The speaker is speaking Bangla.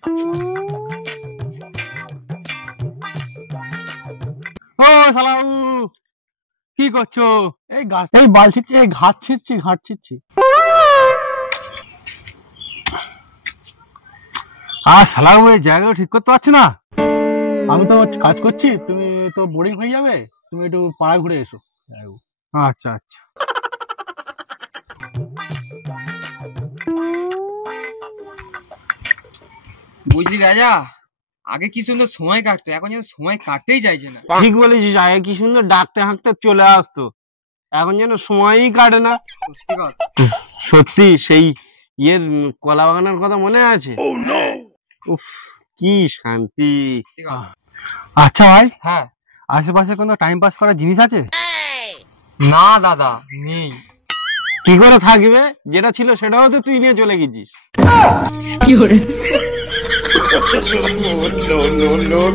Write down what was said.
ও শালাউ, কি করছো? এই গাছ, এই বাল ছিচ্ছি, এই ঘাট ছিচ্ছি। আর শালাউ, এই জায়গাটা ঠিক করতে পারছি না। আমি তো কাজ করছি, তুমি তো বোরিং হয়ে যাবে, তুমি একটু পাড়া ঘুরে এসো। আচ্ছা আচ্ছা। বুঝলি রাজা, আগে কি সুন্দর সময় কাটতো, এখন যেন সময় কাটতেই চাইছে না। ঠিক বলেছিস, আগে কি সুন্দর ডাকতে হাঁকতে চলে আসতো, এখন যেন সময়ই কাটে না। সত্যি কথা। সত্যি, সেই ইয়ের কলা বাগানের কথা মনে আছে? উফ, কি শান্তি। আচ্ছা ভাই, হ্যাঁ, আশেপাশে কোনো টাইম পাস করার জিনিস আছে? না দাদা, নেই। কি করে থাকবে, যেটা ছিল সেটাও তো তুই নিয়ে চলে গেছিস। কি করে? No.